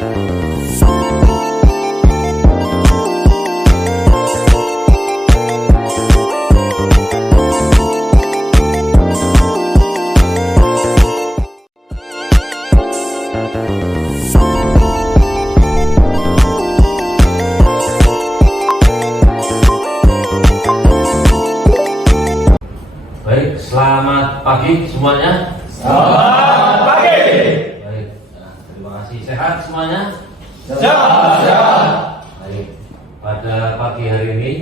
Baik, selamat pagi semuanya. Selamat pagi. Baik, nah, terima kasih. Sehat semuanya? Sehat. Baik, pada pagi hari ini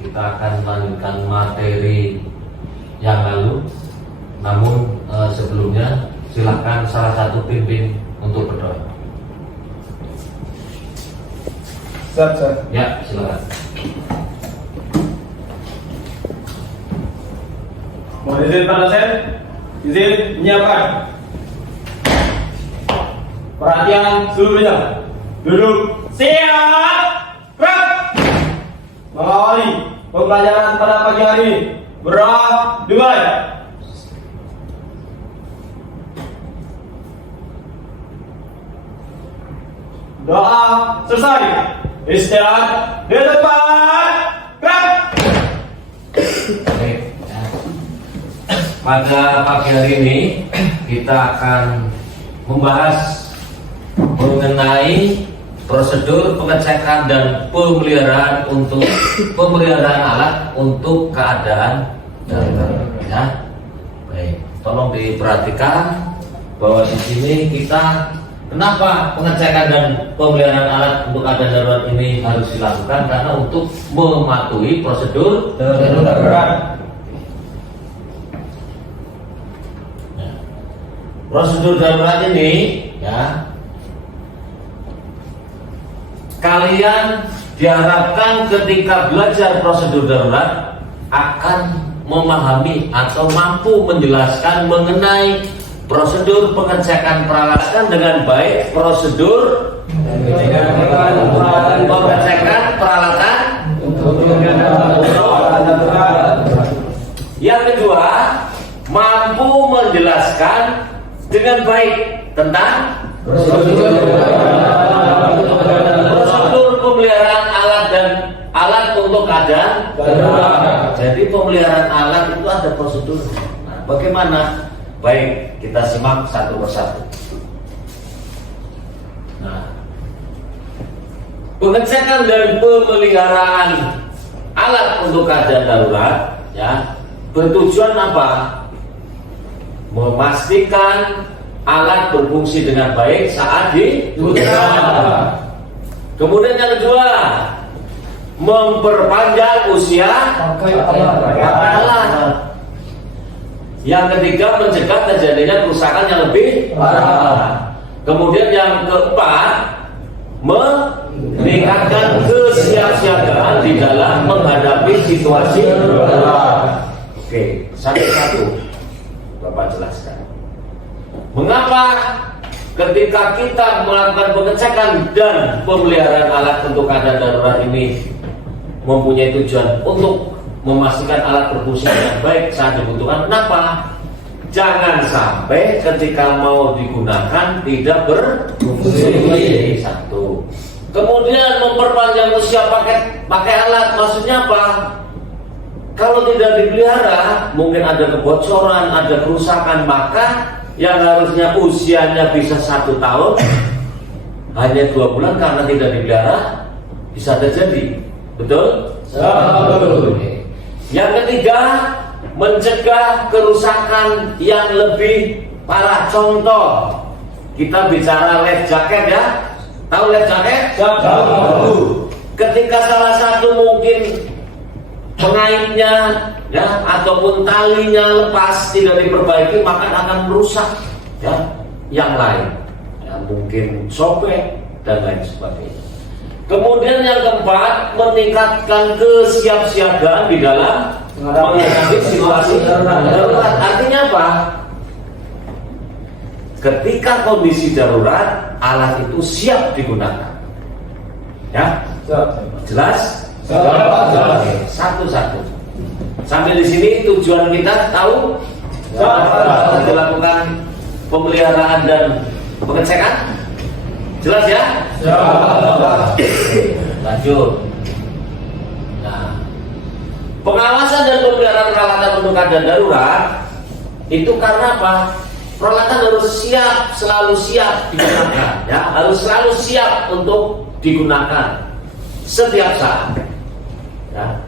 kita akan melanjutkan materi yang lalu. Namun sebelumnya silakan salah satu pimpin untuk berdoa. Siap. Ya, silakan. Mohon izin Pak Dosen, izin menyiapkan. Perhatian seluruhnya. Duduk. Siap. Gerak. Mengawali pembelajaran pada pagi hari ini. Dimulai. Doa selesai. Istirahat di tempat. Gerak. Baik, ya. Pada pagi hari ini kita akan membahas mengenai prosedur pengecekan dan pemeliharaan alat untuk keadaan darurat. Ya, baik. Tolong diperhatikan bahwa di sini kita kenapa pengecekan dan pemeliharaan alat untuk keadaan darurat ini harus dilakukan, karena untuk mematuhi prosedur darurat. Prosedur darurat ini, ya, kalian diharapkan ketika belajar prosedur darurat akan memahami atau mampu menjelaskan mengenai prosedur pengecekan peralatan dengan baik, prosedur pengecekan peralatan. Yang kedua, mampu menjelaskan dengan baik tentang prosedur pemeliharaan alat dan alat untuk keadaan darurat. Jadi pemeliharaan alat itu ada prosedur. Nah, bagaimana? Baik, kita simak satu persatu. Nah, pengecekan dan pemeliharaan alat untuk keadaan darurat, ya, bertujuan apa? Memastikan alat berfungsi dengan baik saat digunakan. Kemudian yang kedua, memperpanjang usia alat. Yang ketiga, mencegah terjadinya kerusakan yang lebih parah. Kemudian yang keempat, meningkatkan kesiapsiagaan di dalam menghadapi situasi darurat. Oke, satu-satu Bapak jelaskan. Mengapa ketika kita melakukan pengecekan dan pemeliharaan alat untuk keadaan darurat ini mempunyai tujuan untuk memastikan alat berfungsi dengan baik saat dibutuhkan? Kenapa? Jangan sampai ketika mau digunakan tidak berfungsi. Satu. Kemudian memperpanjang usia pakai alat, maksudnya apa? Kalau tidak dipelihara, mungkin ada kebocoran, ada kerusakan, maka yang harusnya usianya bisa 1 tahun hanya 2 bulan karena tidak dipelihara bisa terjadi. Betul? Betul. Yang ketiga, mencegah kerusakan yang lebih parah. Contoh, kita bicara life jacket, ya. Tahu life jacket? Tahu. Ketika salah satu mungkin pengaitnya, ya, ataupun talinya lepas, tidak diperbaiki, maka akan merusak, ya, yang lain, ya, mungkin sobek dan lain sebagainya. Kemudian yang keempat, meningkatkan kesiapsiagaan di dalam menghadapi situasi darurat. Artinya apa? Ketika kondisi darurat, alat itu siap digunakan. Ya, jelas? Satu-satu. Sampai di sini tujuan kita tahu dilakukan pemeliharaan dan pengecekan. Jelas ya? Ya. Lanjut. Nah, pengawasan dan pemeliharaan peralatan untuk keadaan darurat itu karena apa? Peralatan harus siap, selalu siap digunakan, ya, harus selalu siap untuk digunakan setiap saat. Ya.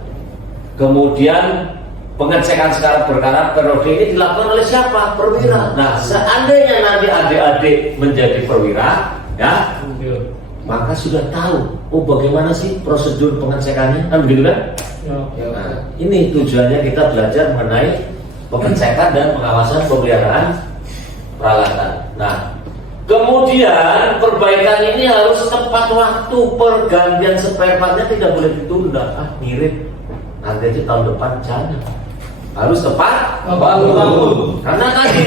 Kemudian pengecekan secara berkala periode ini dilakukan oleh siapa? Perwira. Nah, seandainya nanti adik-adik menjadi perwira, ya, maka sudah tahu, oh bagaimana sih prosedur pengecekannya, kan begitu kan? Nah, ini tujuannya kita belajar mengenai pengecekan dan pengawasan pemeliharaan peralatan. Nah, kemudian perbaikan ini harus tepat waktu, pergantian spare partnya tidak boleh ditunda. Mirip, nanti aja tahun depan jangan. Harus tepat waktu. Karena tadi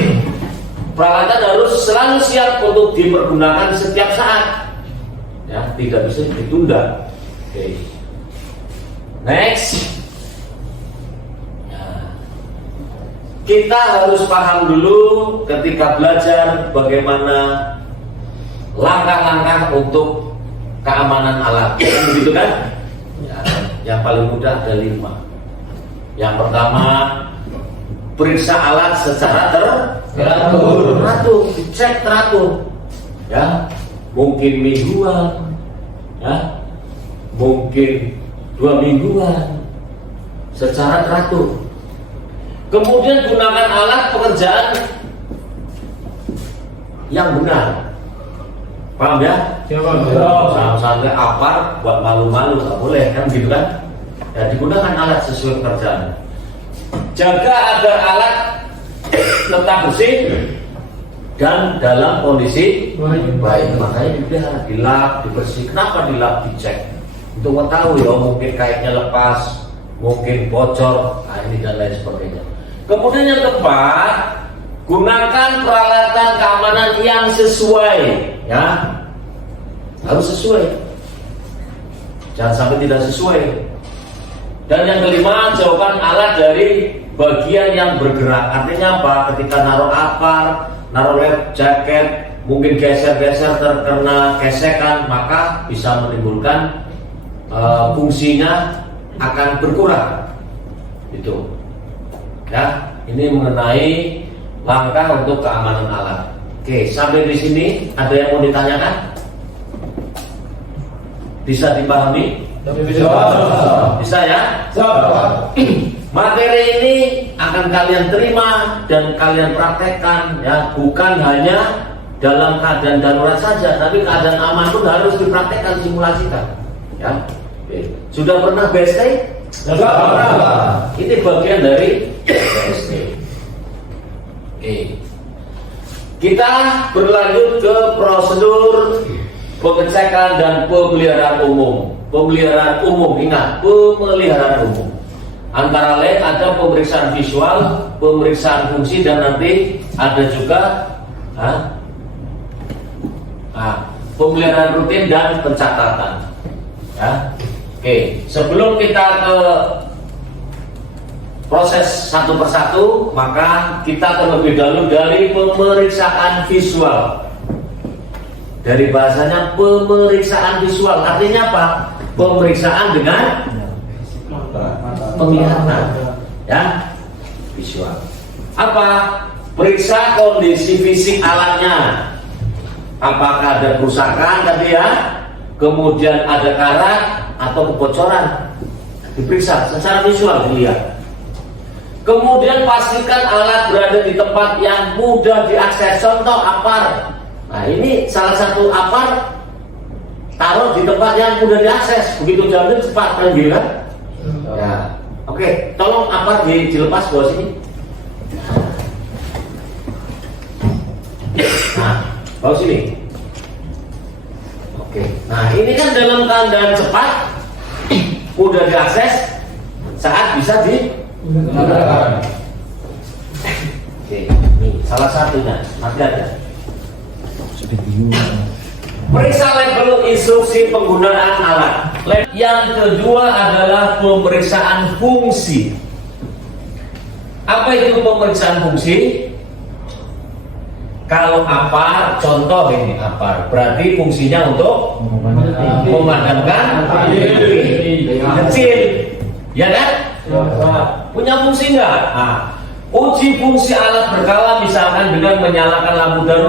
peralatan harus selalu siap untuk dipergunakan setiap saat. Ya, tidak bisa ditunda. Oke. Next. Kita harus paham dulu ketika belajar bagaimana langkah-langkah untuk keamanan alat. Begitu kan? Ya, yang paling mudah ada 5. Yang pertama, periksa alat secara teratur, dicek teratur. Ya, mungkin mingguan, ya, mungkin 2 mingguan, secara teratur. Kemudian gunakan alat pekerjaan yang benar. Paham ya? Jangan sampai apar buat malu-malu, nggak boleh kan gitu kan? Ya, digunakan alat sesuai pekerjaan. Jaga agar alat tetap bersih dan dalam kondisi baik. Makanya dipelihara, dilap, dibersih. Kenapa dilap, dicek? Untuk mengetahui, ya mungkin kaitnya lepas, mungkin bocor, nah ini dan lain sebagainya. Kemudian yang keempat, gunakan peralatan keamanan yang sesuai, ya, harus sesuai, jangan sampai tidak sesuai. Dan yang kelima, jauhkan alat dari bagian yang bergerak. Artinya apa? Ketika naruh apar, naruh lab jaket, mungkin geser-geser terkena gesekan, maka bisa menimbulkan fungsinya akan berkurang. Itu. Ya, ini mengenai langkah untuk keamanan alat. Oke, sampai di sini ada yang mau ditanyakan? Bisa dipahami? Bisa ya? Materi ini akan kalian terima dan kalian praktekkan, ya, bukan hanya dalam keadaan darurat saja, tapi keadaan aman pun harus dipraktekkan, simulasikan. Ya, oke. Sudah pernah BST? Ini bagian dari BST. Oke. Kita berlanjut ke prosedur pengecekan dan pemeliharaan umum. Pemeliharaan umum, ingat, pemeliharaan umum. Antara lain ada pemeriksaan visual, pemeriksaan fungsi, dan nanti ada juga pemeliharaan rutin dan pencatatan. Ya. Oke, sebelum kita ke proses satu persatu, maka kita terlebih dahulu dari pemeriksaan visual. Dari bahasanya pemeriksaan visual, artinya apa? Pemeriksaan dengan penglihatan, ya, visual. Apa? Periksa kondisi fisik alatnya. Apakah ada kerusakan tadi ya? Kemudian ada karat atau kebocoran, diperiksa secara visual dilihat. Kemudian pastikan alat berada di tempat yang mudah diakses. Contoh apar. Nah ini salah satu apar, taruh di tempat yang mudah diakses. Begitu diambil cepat kan gitu kan? Ya. Oke, tolong apar dilepas bawah sini. Nah, bawah sini. Oke. Nah ini kan dalam keadaan cepat, mudah diakses, saat bisa digunakan. Oke, ini salah satunya. Masih ada. Periksa label instruksi penggunaan alat. Yang kedua adalah pemeriksaan fungsi. Apa itu pemeriksaan fungsi? Kalau apar, contoh ini apar, berarti fungsinya untuk memadamkan api kecil, ya kan? Punya fungsi nggak? Nah, uji fungsi alat berkala misalkan dengan menyalakan lampu darurat.